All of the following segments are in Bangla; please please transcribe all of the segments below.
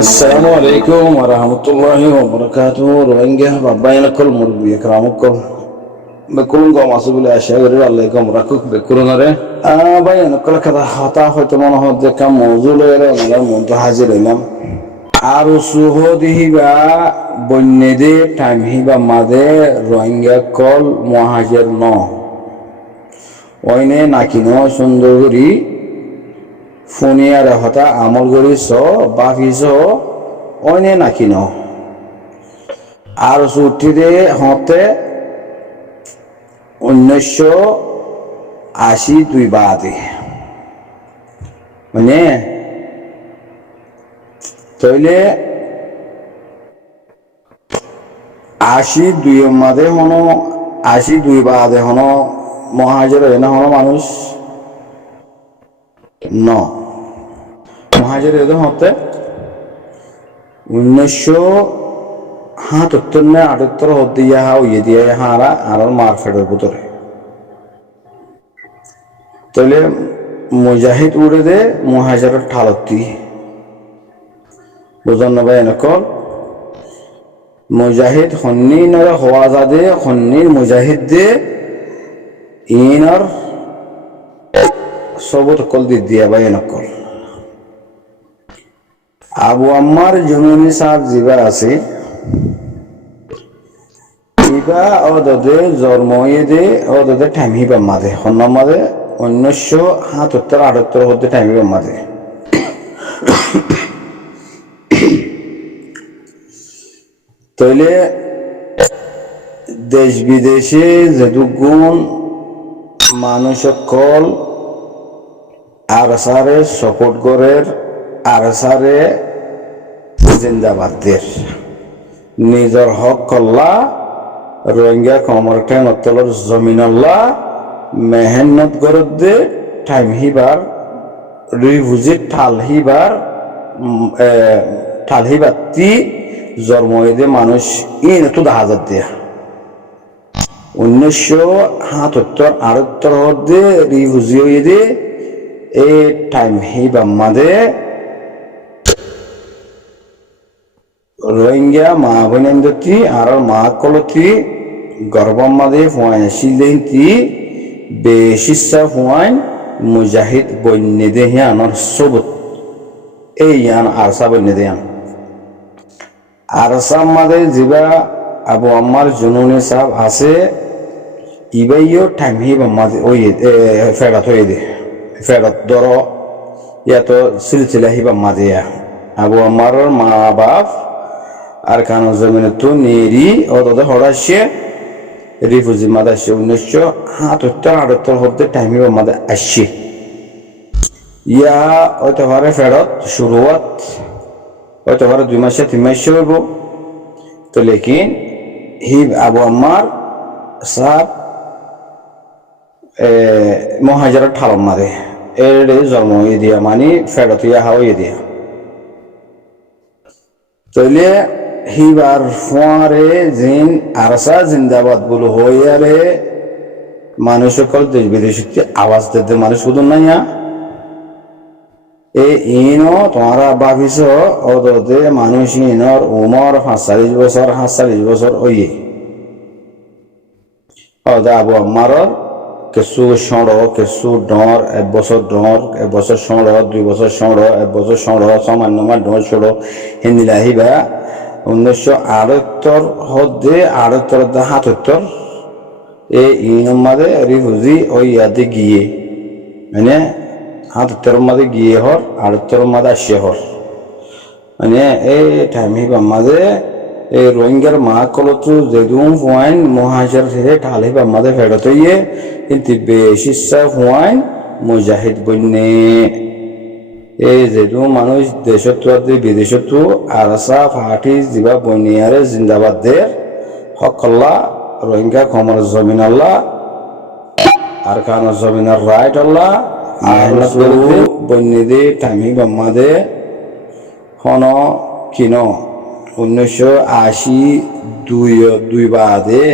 السلام عليكم ورحمة الله وبركاته. روينجا باباينا كل مربي كرامكم بكون قوم أصيب الأشياء غير الله يكون ركوك بكون نره. باينا كل كذا خطأ هو تمام هو ذكر موضوع له ولا منتهزر لهم. عروسه دهيبا بنيده تامهيبا ماده روينجا كل مهاجر نو. وينه ناكينو سندوري ফোনিয়ারে হতা আমল করিস বাফিস অনে নাকিন আর সুটিরে হতে 1982 বাদে মানে তইলে 82 মাদে হনো 82 বাদে হনো মহাজের এনা হনো মানুষ ন মহাজের এদের হতে 1977 না 78 হতে ইয়া ইয়ে দিয়ে হারা আর মার্কেটের ভিতরে তাহলে মুজাহিদ উড়ে দে মহাজের ঠালতি বুঝন না ভাই নকল মুজাহিদ খন্নি নরে হওয়া যাদে খন্নির মুজাহিদ দে ইনর সবত কল দিয়া ভাই নকল আবু আম্মার জুনুনি সাহেব জিবা আছে ইবা ওদে জন্ময়ে দে ওদে ঠামি বা মাদে হন্ন মাদে 1977 78 হতে ঠামি বা মাদে তইলে দেশ বিদেশে যেদুগুণ মানুষ কল আর সারে সাপোর্ট করের আর সারে জিন্দাবাদের নিজের হক কল্লা রোহিঙ্গা কমরটে নতলর জমিনল্লা মেহনত গরদ দে টাইম হিবার রিভুজি ঠাল হিবাতি জন্ময়ে মানুষ ইন তো 10,000 দিয়া 1977 78 হতে রিভুজি হয়ে দে এই টাইম হিবা মাদে রোহিঙ্গা মা বনেন্দতি আর মা কলতি গর্বম মাদে ফুয়াই শিলেন্তি বেশিসা ফুয়াই মুজাহিদ বন্যে দেহিয়া আনর সবত এই ইয়ান আরসা বন্যে দেয়ান আরসা মাদে জিবা আবু আম্মার জুনুনি সাহেব আছে ইবাইও টাইম হিবা মাদে ওই ফেরাত হয়ে দে ফেরত ধরো ইয়াতো সিলসিলা হিবা মাদিয়া আবু আমার মা বাপ আর কানো জমিনে তো নেরি ও তোদের হরাসে রিফিউজি মাদা আসছে 1977 হতে টাইম হিবা মাদা আসছে ইয়া হয়তো পারে ফেরত শুরুয়াত হয়তো পারে 2 মাসে 3 মাসে হইব তো লেকিন হিব আবু আমার সাহেব মহাজারের ঠালম মারে এর জন্ম দিয়া মানে ফেরত ইয়া হাও দিয়া তইলে হিবার ফুয়ারে জিন আরসা জিন্দাবাদ বলে হইয়ারে মানুষ সকল দেশ বিদেশে আওয়াজ দিতে মানুষ শুধু নাই ইনো তোমারা ভাবিস ওদে মানুষ ইনর উমর 45 বছর ওই ওদা আবু আমারর কেসু সড় কেসু ডর 1 বছর ডর 1 বছর সড় 2 বছর সড় 1 বছর সড় সামান্য ডর সড় হিন্দি লাহিবা 1978 হতে 78 এই ইনমাদে রিফিউজি ওই ইয়াতে গিয়ে মানে 78 মাদে গিয়ে হর 78 মাদে আসে হর মানে এই টাইম হিবা মাদে এই রোহিঙ্গার মা কলতু যেদুম ফুয়াইন মহাজার থেকে ঢালে বা মাদে ফেরত হইয়ে কিন্তু বেশিসা ফুয়াইন মুজাহিদ বন্যে এই যেদুম মানুষ দেশত বিদেশত আরসা ফাটি জিবা বন্যারে জিন্দাবাদের হকল্লা রোহিঙ্গা কমর জমিন আল্লাহ আর কান জমিনের রাইট আল্লাহ মেহনত করে বন্যে দে টাইমি বা মাদে হন কিনো 1982 বাদে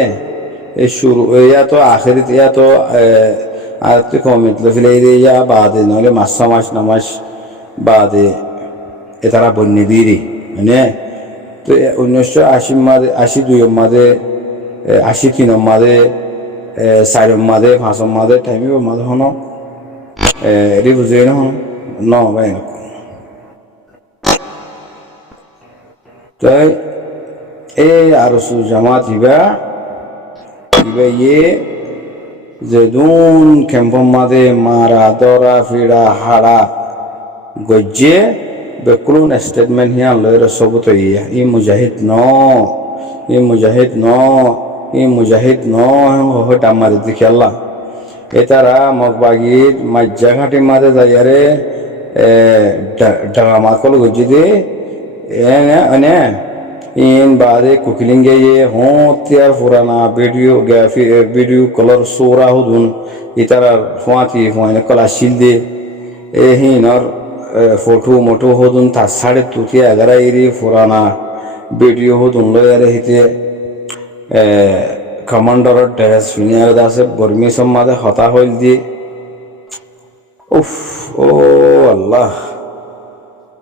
এই শুরু ইয়া তো আখেরিত ইয়া তো আর তুই কমিট ফেলে ইয়া বাদে নইলে মাস 6 মাস 9 মাস বাদে এ তারা বন্যে দিরি মানে তো 1982 মাঝে 83 মাঝে 4 মাঝে 5 মাঝে টাইমে মাঝে হনো রিফিউজি হনো ন ভাই তাই এই আরসু জামাত ইবা ইয়ে যে দুন ক্যাম্পম মাঝে মারা দরা ফিরা হাড়া গজ্জে বেকুলুন স্টেটমেন্ট হিয়া লয়ের সবুত ইয়া ই মুজাহিদ ন ই মুজাহিদ ন ই মুজাহিদ ন হট আমার দিকে আল্লাহ এতারা মগবাগির মাজ্জা ঘাটি মাঝে যাইয়ারে ডাঙা কল গজ্জি দে এনে in baade kukilinge ye hotiar furana video color sura hudun itara fuati fuane kala shilde e hinor photo moto hudun ta sade tuti agara iri furana video hudun loyare hite commander dress finiar dase bormi sammade hata hoil di uff oh allah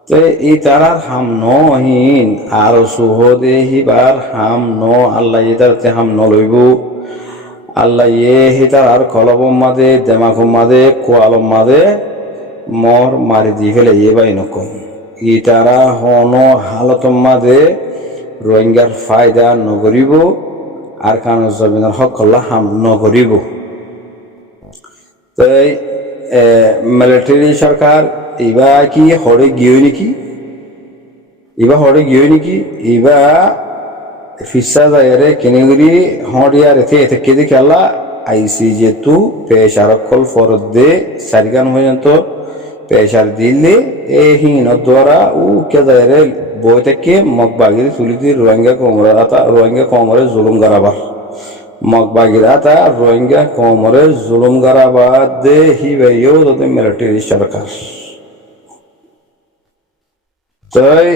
তো এই তারার হাম নহীন আর সুহদে হিবার হাম ন আল্লাহ ইতারতে হাম ন লইব আল্লাহ হিতার কলবম মাদে দেমাগম মাদে কোয়ালম মাদে মর মারি দি ফেলে বাই নকম ই তারা হন হালতম মাদে রোহিঙ্গার ফায়দা নগরিব আর কান জমিনের হক আল্লাহ হাম নগরিব তাই মিলিটারি সরকার ইবা কি হরে গিয়ে নাকি ইবা ফিসা যায়রে কেনেগুরি হরিয়ার এতে কেদি খেলা আইসি যেতু পেশারকল ফরদ দে সারিগান পর্যন্ত পেশার দিলে এই হিন দ্বারা ও কে যায়রে বই থেকে মগবাগির তুলিতি রোহিঙ্গা কমরে জুলুম গারাবার মগবাগির আতা রোহিঙ্গা কমরে জুলুম গারাবার দে হিবাইও তাদের মিলিটারি সরকার তই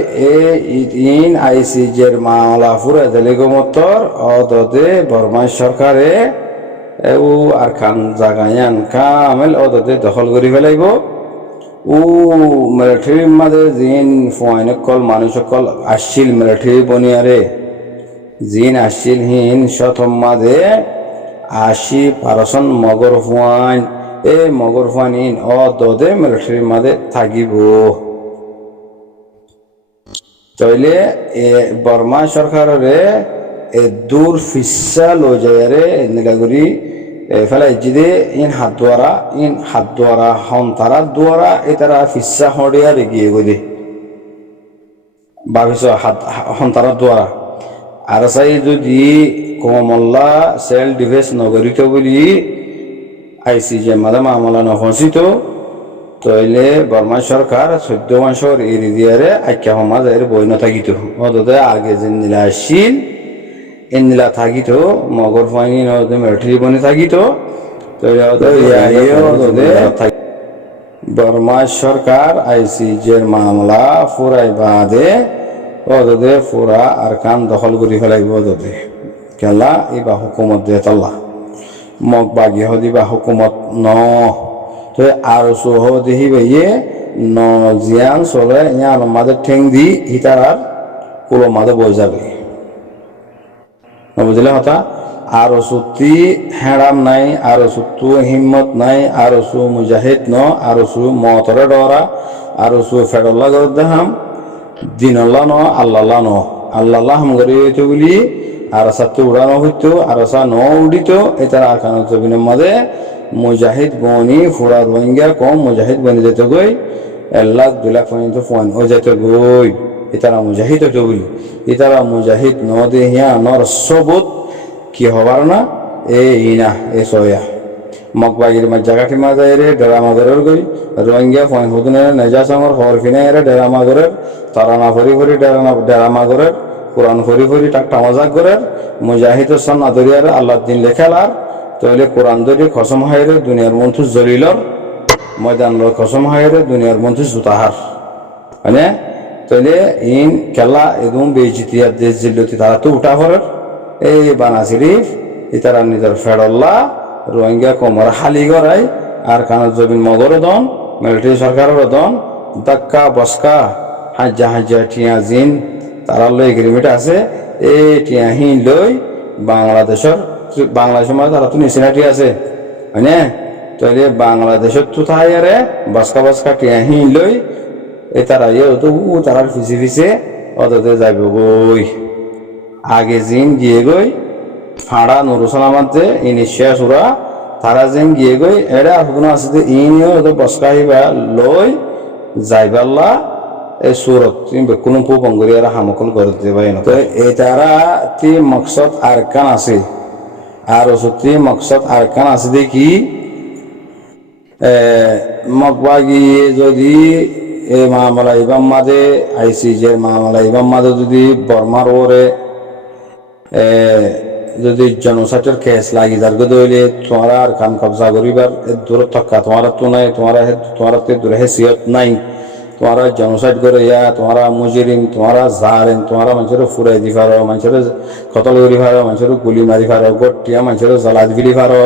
ইন আইসিজের মামলা ফুরে দেলিগমতর অদদে বর্মা সরকারে ও আর খান জাগায়ান কামেল অদদে দখল করি ফেলাইব ও মিলিটারি মাঝে জিন ফুয়াইন কল মানুষ কল আসছিল মিলিটারি বনিয়ারে জিন আসছিল হিন শতম মাঝে 80% মগর ফুয়াইন মগর ফুয়াইন ইন অদদে মিলিটারি মাঝে থাকিব তাইলে বর্মা সরকারে দূর ফিসা লো যায়রে নিলাগুড়ি ফেলাই জিদে ইন হাত দ্বারা হন্তারা দ্বারা এতারা ফিসা হড়িয়া রেগিয়ে গলি ভাবিস হন্তারা দ্বারা আর চাই যদি কমল্লা সেল ডিফেন্স নগরিত বলি আইসিজে মাদা মামলা নহসিত তইলে বর্মা সরকার 14 মাসর এরিয়ারে আখ্যা সমাজ এর বই নথাকিত অদতে আগে যে নীলা আসছিল এ নীলা থাকিত মগর ফাইনি নদে মিলিটারি বনি থাকিত বর্মা সরকার আইসিজের মামলা ফুরাই বাদে অদতে ফুরা আর কান দখল করি ফেলাইব অদতে কেলা ইবা হুকুমত দে তাল্লা মগ বাগি হদিবা হুকুমত ন তো আর সোহ দেহি ভাইয়ে ন জিয়ান চলে ইয়ান মাঝে ঠেং দি হিতার কুলো মাঝে বই যাবে বুঝলে হতা আর সত্যি হেড়াম নাই আর সত্যু হিম্মত নাই আর সু মুজাহিদ ন আর সু মতরে ডরা আর সু ফেডল্লা করে দেহাম দিন আল্লাহ ন আল্লাহ হাম করে হইতো বলি আর সাথে উড়ানো হইতো আর সা ন উড়িত এটার আকান জবিনের মাঝে মুজাহিদ বনি ফুরা রোহিঙ্গা কম মুজাহিদ বনি যেতে গই 1 লাখ 2 লাখ পর্যন্ত ফোন ও যেতে গই এটারা মুজাহিদ হইতো বলি এটারা মুজাহিদ ন দে হিয়া নর সবুত কি হবার না ইনা সয়া মগবাগির জায়গাটি মাঝে রে ড্রামা ঘরের গই রোহিঙ্গা ফোন হুদনে নেজাসামর হরফিনে রে ড্রামা ঘরের তারানা ফরি ড্রামা ঘরের কোরআন ফরি টাক তামাজাক ঘরের মুজাহিদ সন আদরিয়ার আল্লাহ দিন লেখালার তাহলে কোরআন ধরে খসম হায়রে দুনিয়ার মন্ত্র জলিলর ময়দান খসম হায়রে দুনিয়ার মন্ত্র জুতাহার মানে তাহলে ইন খেলা একদম বেজিতিয়ার দেশ জিল্লতি তারা তো উঠা ফরের এই বানা শরীফ ইতারা নিজের ফেডল্লা রোহিঙ্গা কমর হালি গড়াই আর কানের জমিন মগর দন মিলিটারি সরকারের দন দাক্কা বসকা হাজা হাজা টিয়া জিন তারা লই এগ্রিমেন্ট আছে এই টিয়া হিন লই বাংলাদেশের মাঝে তারা তো নিচিনাটি আছে হয়নে তাহলে বাংলাদেশের তো তাই আরে বাসকা বাসকা টিয়া হিন লই এই তারা তো তারার ফিসে ফিসে অততে যাইব গই আগে জিন গিয়ে গই ফাড়া নুরুসালামাতে ইনিশিয়া সুরা তারা যেন গিয়ে গই এটা কোনো আছে যে ইনিও তো বসকা হইবা লই যাইবাল্লা এই সুরত কোনো পুবঙ্গরি আর হামকল করে দিতে পারি না তো এই তারা তি মকসদ আরকান আছে আর ওষুধটি মকসদ আরকান আছে দেখি মকবাগি যদি এই মামলা ইবাম মাদে আইসিজের মামলা ইবাম মাদে যদি বর্মার ওরে যদি জনসাটের কেস লাগি যার দইলে তোমার আর কাম কবজা করিবার দূর থাকা তোমার তো নাই তোমার দূর হেসিয়ত নাই তোমার জনসাইড করে ইয়া তোমার মুজরিম তোমার জালেম তোমার মানুষের ফুরাই দি পারো মানুষের কতল করি পারো মানুষের গুলি মারি পারো গটিয়া মানুষের জ্বালাদ ফিলি পারো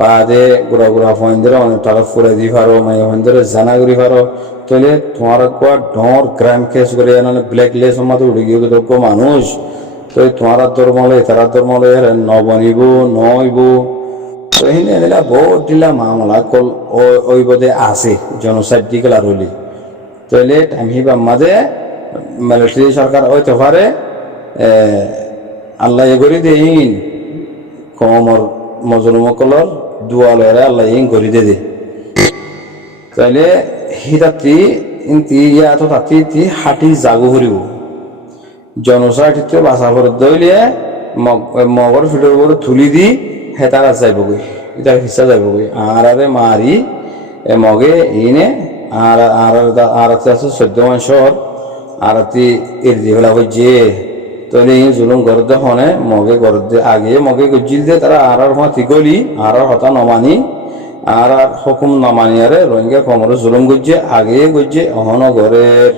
বাদে গুড়া গুড়া ফয়েন্দের অনেক টাকা ফুরাই দি পারো মানে ফয়েন্দের জানা করি পারো তাহলে তোমার কোয়া ডর ক্রাইম কেস করে ব্ল্যাক লিস্ট মতো উঠে গিয়ে মানুষ তো তোমার ধর্মলে তারা ধর্মলে নবনিব নইব তো এনে দিলা বহুত দিলা মামলা কল ওই বোধে আছে জনসাইড দি গেলা রলি তাহলে আমি মাঝে মিলিটারি সরকার হইতে পারে আল্লাহ গড়ি দেইন কমর মজলুমকলর দুয়ালেরা আল্লাহ ইন গড়ি দে তাইলে হিতাতি ইনতি ইয়া তো তাতি হাঁটি জাগু হরিব জনসাইটিতে বাসা করে দইলে মগর ফিটোর করে তুলি দি হে তারা যাইবগৈ এটা হিসা যাইবগৈ আর আরে মারি মগে ইনে আর আর আর আছে 14 মাসর আর তি এর দিবেলা হইছে তইলে ই জুলুম করতে হনে মগে করতে আগে মগে গজিল দে তারা আর আর মাতি গলি আর আর হতা নমানি আর আর হুকুম নমানি আরে রোহিঙ্গা কমরে জুলুম গজে আগে গজে অহন গরের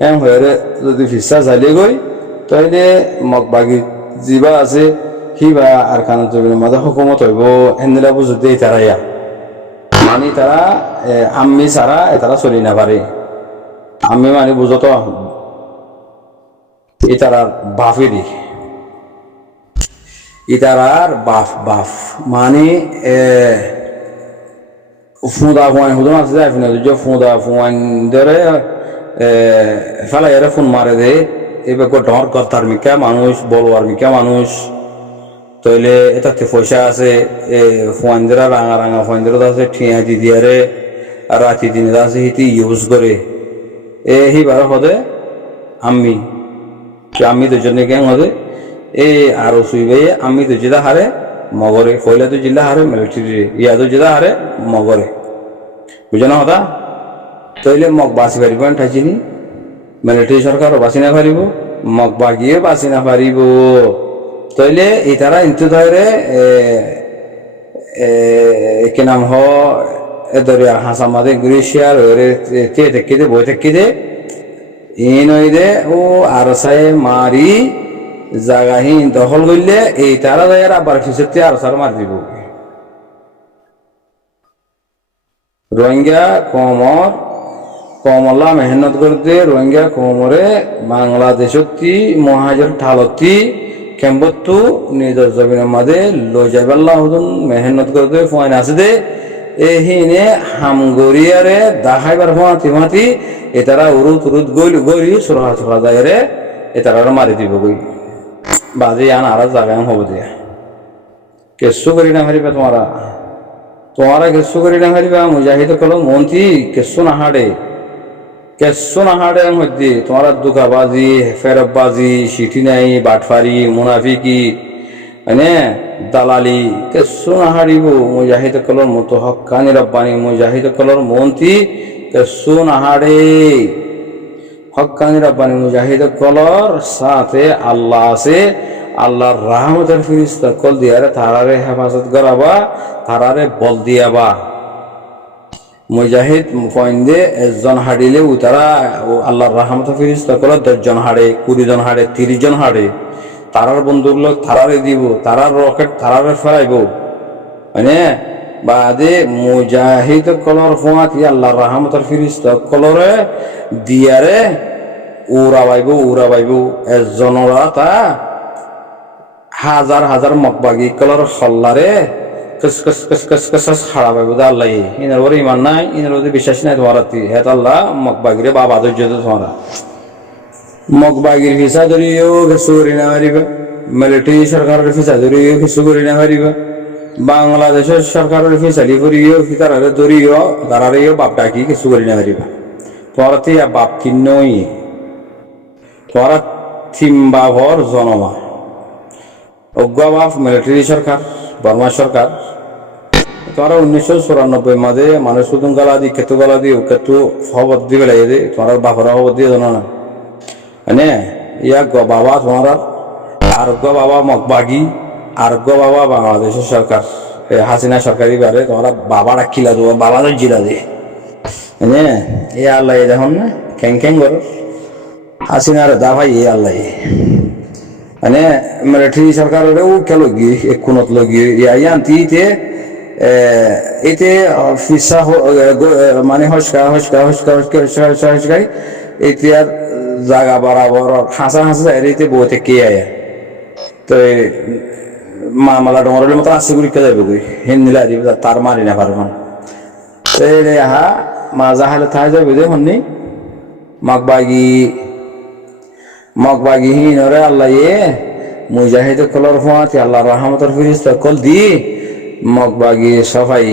এম হয়ে যদি ফিসা যাইলে গই তাইলে মগবাগি জিবা আছে হিবা আর কান জমির মাঝে হুকুমত হইব এনদিলা বুঝতে তারা ইয়া মানে তারা আমি ছাড়া তারা চলি না পারে আমি মানে বুঝত ই তারার বাফেরই ই তারার বাফ মানে ফুঁদা ফুয়ান হুদন আছে যাই যে ফুঁদা ফুয়ান ধরে ফেলাই এরা ফোন মারে দে এবার ডর কর্তার মিকা মানুষ বলওয়ার মিকা মানুষ তইলে এটাতে পয়সা আছে ফোয়ানদেরা রাঙা রাঙা ফোয়ানদের আছে ঠিয়া দি দিয়ারে আর রাতি দিনে আছে হিটি ইউজ করে হিবার হদে আমি দুজনে কেন হদে আর সুইবে আমি তো জিদা হারে মগরে কইলা তো জিল্লা হারে মিলিটারি ইয়া তো জিদা হারে মগরে বুঝানো হতা তইলে মগ বাঁচি পারিব ঠাইছিনি মিলিটারি সরকার বাঁচি না পারিব মগ বাগিয়ে বাঁচি না পারিব তইলে এই তারা ইন্তু ধরে কি নাম হ দরিয়ার হাসা মাদে গ্রেশিয়ার তে থেকে দে বই থেকে দে ইনই দে ও আর সাই মারি জাগাহীন দখল করলে এই তারা যায় আবার ফিসতে আর সার মার দিব রোহিঙ্গা কমলা মেহনত করতে রোহিঙ্গা কমরে বাংলাদেশতি মহাজর ঠালতি কেম্বতু নিজের জমিনের মাঝে লই যাইবাল্লাহ মেহনত করতে ফোন আছে দে এহিনে হামগরিয়ারে দাহাইবার ফাঁতি এতারা উরুত গরি সরা যায় রে এতারা মারি দিব গই বাজে আন আর জায়গায় হব দিয়া কেসু করি না হারিবা তোমারা কেসু করি না হারিবা মুজাহিদ কল মন্ত্রী কেসু না হাড়ে মধ্যে তোমার দুকাবাজি ফেরবাজি সিটি নাই বাটফারি মুনাফিকি মানে দালালি কেসু না হারিব মুজাহিদ কলর মতো হক্কানি রব্বানি মুজাহিদ কলর মন্ত্রী কেসু না হাড়ে হক্কানি রব্বানি মুজাহিদ কলর সাথে আল্লাহ আছে আল্লাহর রহমতের ফিরিস্তা কল দিয়ারে তারারে হেফাজত করাবা তারারে বল দিয়াবা মুজাহিদ ফয়েন্দে একজন হারিলে তারা আল্লাহর রহমতের ফিরিস্তা কল 10 জন হারে 20 জন হারে 30 জন হারে তারার বন্দুক লোক তারারে দিব তারার রকেট তারারে ফেরাইব মানে বাদে মুজাহিদ কলর ফুয়াত আল্লাহর রহমতের ফিরিস্তা কলরে দিয়ারে উড়া বাইব এজনরা তা হাজার হাজার মকবাগি কলর হল্লারে কস কস কস কস কস কস খাড়া পাইব দা আল্লাহ ইনার ওর ইমান নাই ইনার ওদের বিশ্বাস নাই তোমার হেত আল্লাহ মকবাগিরে বাবা ধৈর্য তোমরা মকবাগির ফিসা ধরিও কিছু করি না পারিবা মিলিটারি সরকারের ফিসা ধরিও কিছু করি না পারিবা বাংলাদেশের সরকারের ফিসালি করিও ফিতারে ধরিও তারারেও বাপ ডাকি কিছু করি না পারিবা তোরা তিয়া বাপ কিন্নই তোরা থিম্বা ভর জনমা অজ্ঞা বাপ মিলিটারি সরকার বর্মা সরকার তোমরা 1994 মাঝে মানুষ সুদুন গালা দি কেতু গালা দি কেতু খবর দি বেলাই দে তোমরা বাপর খবর দিয়ে জানো না মানে ইয়া গো বাবা তোমরা আর গো বাবা মকবাগি আর গো বাবা বাংলাদেশের সরকার হাসিনা সরকারি বারে তোমরা বাবা রাখিলা দো বাবা জিলা দে মানে এ আল্লাহ দেখুন না ক্যাং ক্যাং কর হাসিনার দা ভাই এ আল্লাহ মানে মিলিটারি সরকারেরও কেন গিয়ে একুনত লগিয়ে ইয়ান্তিতে এতে ফিসা মানে হসকা হসকা হসকা হসকা হসকা হসকা হসকাই এতে আর জায়গা বরাবর হাসা হাসা এতে বইতে কে আয়া তো মামলা ডমরের মতো আসে গুলি কে যাবে গই হিন্দিলা দিব তার মারি না পারবেন তো রে হা মাজা হালে থাই যাবে দে হন্নি মকবাগি হিনরে আল্লাহ এ মুজাহিদ কলর ফাতি আল্লাহ রহমতের ফিরিস্তা কল দি মকবাগি সফাই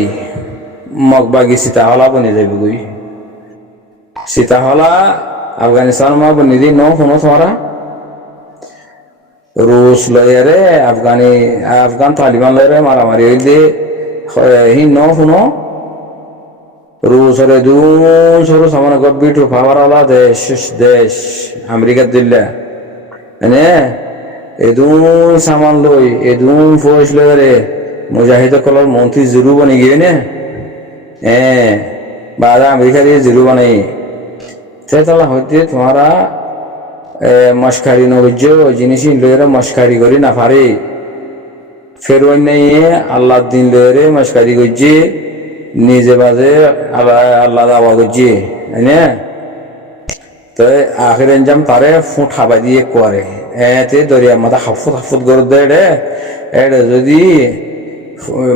মকবাগি সীতাহলা বনে যাবে গই সীতাহলা আফগানিস্তান মা বনে দি ন কোনো তোমারা রুশ লয়ারে আফগান তালিবান লয়ারে মারামারি হইলে হি ন কোনো রুশরে দুন সরু সামান গব্বিটু পাওয়ারওয়ালা দেশ আমেরিকার দিল্লা এনে এদুন সামান লই এদুন ফৌজ লয়ারে মুজাহিদ কলর মন্ত্রী জুরু বনে গিয়ে নে বাদা আমেরিকা দিয়ে জুরু বানাই তেতলা হইতে তোমারা মস্কারি নবজ্য জিনিস লয়ের মস্কারি করি না পারে ফের অন্যায় আল্লাহ দিন লয়ের মস্কারি করছে নিজে বাজে আল্লাহ দাওয়া করছে না তো আখের এনজাম তারে ফুট হাবাই দিয়ে করে এতে দরিয়া মাথা হাফুত করে দেয় এটা যদি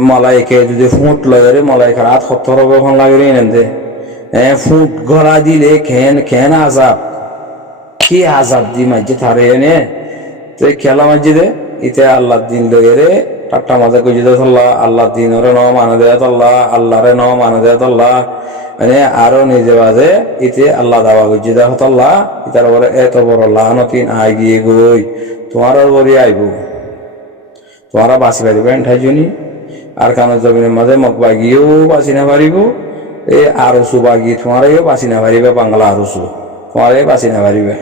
মলাইকে যদি ফুট লাগে মলাইকার হাত সত্তর এখন লাগে নেন্দে ফুট গড়া দিলে খেন আজাব কি আজাব দি মাঝে থারে এনে তো খেলা মাঝে দে ইতে আল্লাহ দিন লগে টাট্টা মাজা কইছে আল্লাহ আল্লাহ দিন ওরে ন মানে দেয় আল্লাহ আল্লাহরে ন মানে দেয় আল্লাহ মানে আরো নিজে বাজে ইতে আল্লাহ দাওয়া কইছে দেখ আল্লাহ ইতার পরে এত বড় লাহানতিন আই গিয়ে গই তোমার বড়ি আইব তোমারা বাঁচি পারিবেন ঠাইজনী আর কানো জমিনের মাঝে মকবাগিও বাঁচি না পারিব এই আরসু বাগি তোমারও বাঁচি না পারিবে বাংলা আরসু তোমারে বাঁচি না পারিবে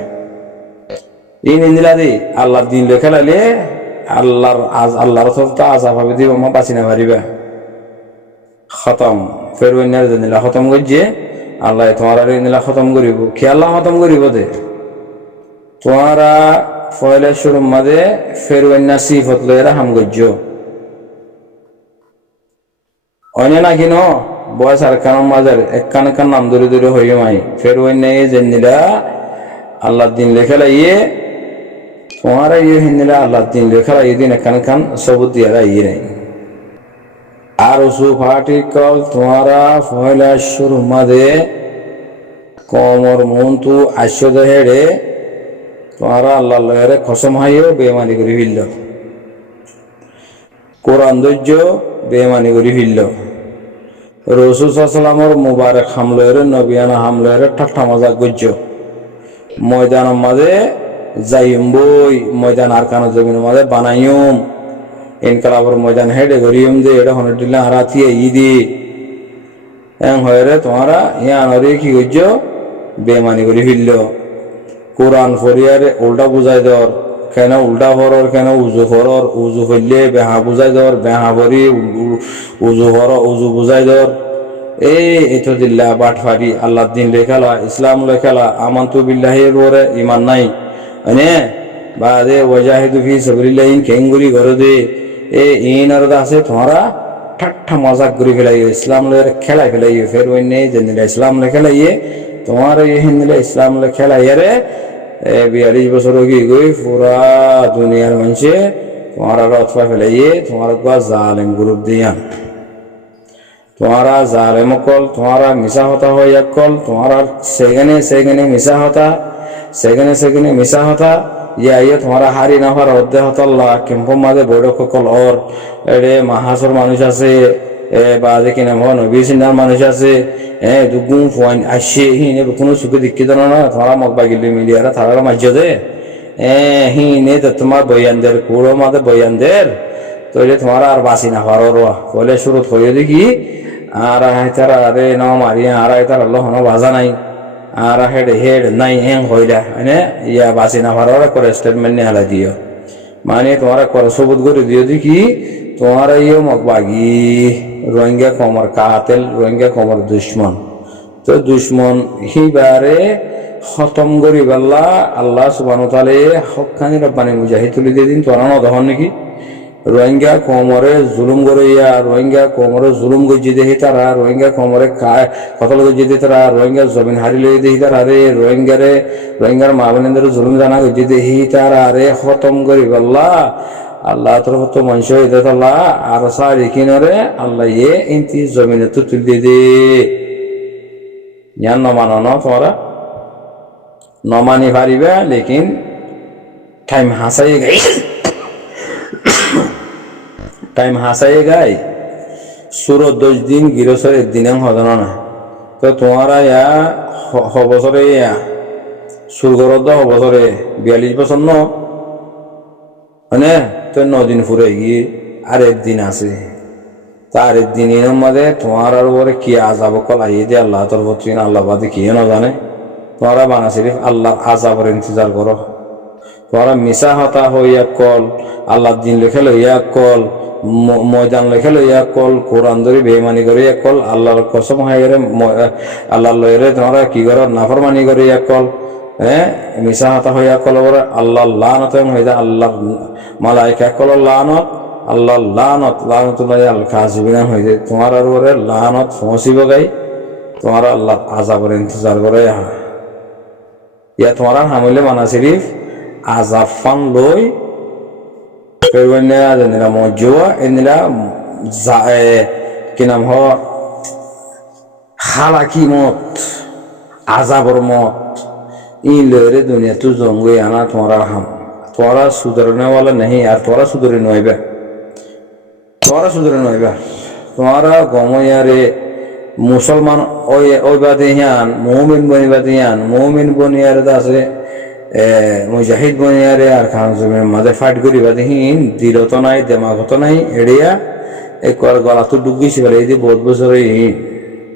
এই নিন্দিলা দি আল্লাহর দিন লেখালালে আল্লাহর তো আজা ভাবে দিব মা বাঁচি না পারিবে খতম ফের নিলা খতম করছে আল্লাহ তোমার নিলা খতম করিব কি আল্লাহ খতম করিব দে তোমারা ফয়লা শুরুর মাঝে ফের সিফত লয়েরা হাম গজ্য অন্য নাকি ন বয়স আর কান মাঝের এক কান নাম ধরে ধরে হয়ে মাই ফের যে নিলা আল্লাহ দিন লেখা লাইয়ে তোমারা ইয়ে হিন্দিলা আল্লাহ দিন লেখা লাইয়ে দিন এক কান সবুত দিয়া ইয়ে নাই আর উসু ফাটি কল তোমারা ফয়লা শুরুর মাঝে কমর মন তু আশ্য হেড়ে তোমারা আল্লাহ লয়ারে খসম হাইও বেমানি করে ফিরল কোরআন ধৈর্য বেমানি করে ফিরল রসুল সাল্লামর মুবারক হামলয়ের নবিয়ানা হামলয়ের ঠাট্টা মজা গজ্য ময়দানের মাঝে যাইম বই ময়দান আর কানো জমিনের মাঝে বানাইম ইনকালাবর ময়দান হেডে গরিয়ম দে এটা হনে দিল্লা হারাতি ঈদি এং হয়ে তোমারা ইয়ানরে কি গজ্য বেমানি করে ফিরল কোরআন ফরিয়ারে উল্টা বুঝাই দর কেন উল্টা ফরর কেন উজু ফরর উজু ফরলে বেহা বুঝাই দর বেহা ফরি উজু ফর উজু বুঝাই দর এতো দিল্লা বাটফারি আল্লাহ দিন লেখালা ইসলাম লেখালা আমান্তু বিল্লাহির ওরে ইমান নাই মানে বাদে ওয়াজাহিদু ফি সাবিলিল্লাহ কেঙ্গুরি করে দে ইনার আছে তোমারা ঠাট্টা মজাক করে ফেলাইও ইসলাম লে খেলাই ফেলাইও ফের ওই নেই যে ইসলাম লে খেলাইয়ে তোমার এই হিন্দিলে ইসলাম লে খেলাইয়ে রে 42 বছর কি গই পুরা দুনিয়ার মানুষে তোমার আর অথবা ফেলাইয়ে তোমার জালেম গ্রুপ দিয়া তোমারা জালেম কল তোমারা মিশা হতা হইয়া কল তোমার সেখানে মিশা হতা সেখানে মিশা হতা ইয়ে তোমারা হারি না হওয়ার অর্ধে হতাল্লা কেম্পর মাঝে বৈঠক কল ওর এড়ে মাহাসর মানুষ আছে বা যে কিনা নবী সিনার মানুষ আছে দুগুণ ফোয়াইন আসছে হিনে কোনো সুখে দীক্ষিত না তোমারা মগ বাগিলে মিলিয়ারা তারা মাঝে হিনে তোমার বয়ানদের কুড়ো মাঝে বয়ানদের তৈলে তোমার আর বাসি না হওয়ার বলে শুরু হয়ে দেখি আর তারা আরে ন মারিয়া আর তার আল্লাহ বাজা নাই আর হেড নাই হ্যাং হইলা মানে ইয়া বাসি না হওয়ার করে স্টেটমেন্ট নিয়ে হালা দিও মানে তোমার করে সবুত করে দিও দেখি তোমার ইয়ে মকবাগি রোহিঙ্গা কমর কাতেল রোহিঙ্গা কমর দুশ্মন তো দুশ্মন হিবারে খতম করি বেল্লা আল্লাহ সুবহানাহু ওয়া তাআলা হক্কানি রব্বানি মুজাহিদ তুলি দিয়ে দিন তোরা নদহন নাকি রোহিঙ্গা কোমরে জুলুম গড়িয়া রোহিঙ্গা কোমরে জুলুম গজি দেহি তারা রোহিঙ্গা কোমরে কতল গজি দিয়ে তারা রোহিঙ্গা জমিন হারি লই দেহি তারা রে রোহিঙ্গার মা বোনদের জুলুম জানা গজি দেহি তারা রে খতম করি বেল্লা আল্লাহ তরফ তো মনুষ্য হইতে তাল্লাহ আর সারি কিনরে আল্লাহ ইন্তি জমিনে তো তুলি দে জ্ঞান নমানো তোমরা নমানি পারিবে লেকিন টাইম হাসাই গাই টাইম হাসাই গাই সুর 10 দিন গিরসর একদিন হদন না তো তোমারা ইয়া হবছরে ইয়া সুরগরদ হবছরে 42 বছর ন মানে তো 9 দিন ফুরে গিয়ে আর একদিন আছে তার একদিনের মধ্যে তোমার আর ওরে কি আজাব কল আইয়ে দিয়ে আল্লাহ তোর বত্রিন আল্লাহ বাদে কি না জানে তোমরা বানা শরীফ আল্লাহ আজাবের ইন্তজার করো তোমরা মিশা হতা হইয়া কল আল্লাহ দিন লেখে লইয়া কল ময়দান লেখে লইয়া কল কোরআন ধরে বেমানি করিয়া কল আল্লাহর কসম হয়ে গেলে আল্লাহ লইরে তোমরা কি করো নাফরমানি করিয়া কল মিশা হতা হইয়া কল বলে আল্লাহ লানত হয়ে যায় আল্লাহ মালাইকা কল লানত আল্লাহ লানতুল্লাহ আল কাযিবিনা হয়ে যায় তোমার আর ওরে লানত পৌঁছিব গাই তোমার আল্লাহ আযাবের ইন্তজার করে ইয়া তোমার হামলে মানা শরীফ আযাব ফান লই ফেরওয়ানা জানিলা মজুয়া এনিলা কি নাম হ হালাকি মত আযাবর মত इन लोरे दुनिया तू जोंगे आना तुम्हारा हम तुम्हारा सुधरने वाला नहीं यार तुम्हारा सुधरने होइबा तुम्हारा गमो यारे मुसलमान ओय बादे यान मुमिन बनियारे दासे मुजाहिद बनियारे আর খান জমির মাঝে ফাইট করি বাদে হিন দিল তো নাই দিমাগ তো নাই এড়িয়া একবার গলা তো ডুবিছি বলে এই যে বহুত বছর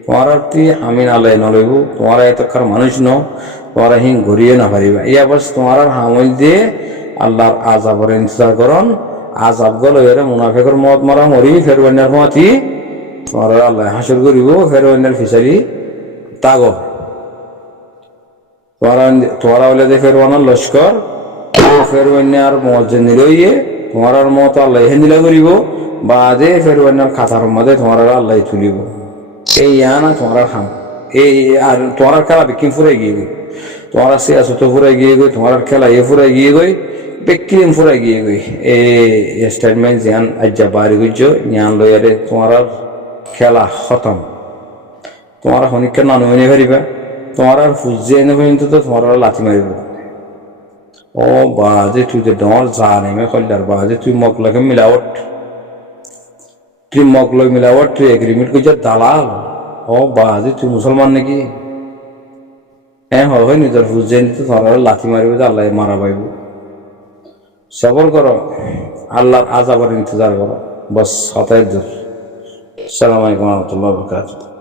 তোমার তুই আমিন আলাই নলইব তোমার এতকার মানুষ ন তোমরা হিং ঘুরিয়ে না পারিবা ইয়া বস তোমার হামল দিয়ে আল্লাহর আযাবের ইন্তজার করন আযাব গল এরে মুনাফিকের মত মারা মরি ফেরওয়ানার মতি তোমরা আল্লাহ হাসর করিব ফেরওয়ানার ফিসারি তাগো তোমরা বলে দে ফেরওয়ানার লস্কর ফেরওয়ানার মত নিলইয়ে তোমার মত আল্লাহ হেনিলা করিব বাদে ফেরওয়ানার খাতার মধ্যে তোমরা আল্লাহ তুলিব এই আনা তোমার হাম এই আর তোমার খেলা বিকিন ফুরে গিয়ে তোমার সিয়াসত ফুরে গিয়ে গই তোমার খেলা ফুরে গিয়ে গই বিক্রিম ফুরে গিয়ে গই এই স্টেটমেন্ট জ্ঞান আজ্জা বাড়ি গুজ জ্ঞান লয়ারে তোমার খেলা খতম তোমার হনিকে নানু এনে পারিবা তোমার আর ফুজে এনে পর্যন্ত তো তোমার লাথি মারিব ও বাজে তুই যে ডর জানে মে কল্যার বাজে তুই মকলকে মিলাওট তুই এগ্রিমেন্ট করছ দালাল ও বাজে তুই মুসলমান নাকি হয় নিজের বুঝে নিতে তোমার লাথি মারিবে যে আল্লাহ মারা পাইব সবর করো আল্লাহর আযাবের ইন্তজার করো বস হতাই দূর। আসসালামু আলাইকুম ওয়া রাহমাতুল্লাহি ওয়া বারাকাতুহু।